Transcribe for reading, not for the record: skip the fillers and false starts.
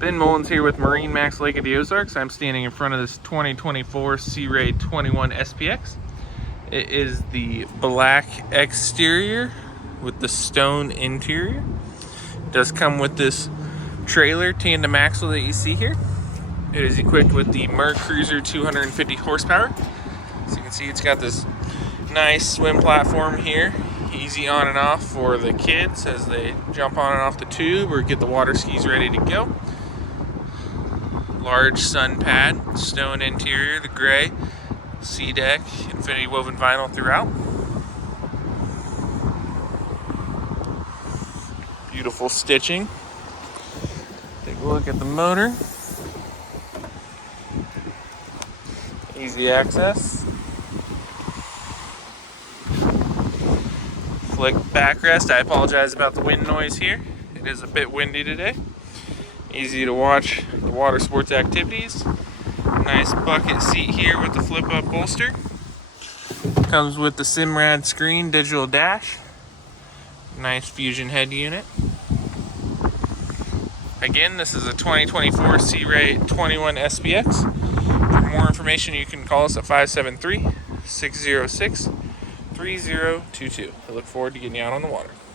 Ben Mullins here with MarineMax Lake of the Ozarks. I'm standing in front of this 2024 Sea Ray 21 SPX. It is the black exterior with the stone interior. It does come with this trailer tandem axle that you see here. It is equipped with the MerCruiser 250 horsepower. So you can see it's got this nice swim platform here. Easy on and off for the kids as they jump on and off the tube or get the water skis ready to go. Large sun pad, stone interior, the gray, sea deck, infinity woven vinyl throughout. Beautiful stitching. Take a look at the motor. Easy access. Flick backrest. I apologize about the wind noise here. It is a bit windy today. Easy to watch the water sports activities. Nice bucket seat here with the flip up bolster. Comes with the Simrad screen, digital dash. Nice fusion head unit. Again, this is a 2024 Sea Ray 21 SPX. For more information, you can call us at 573-606-3022. I look forward to getting you out on the water.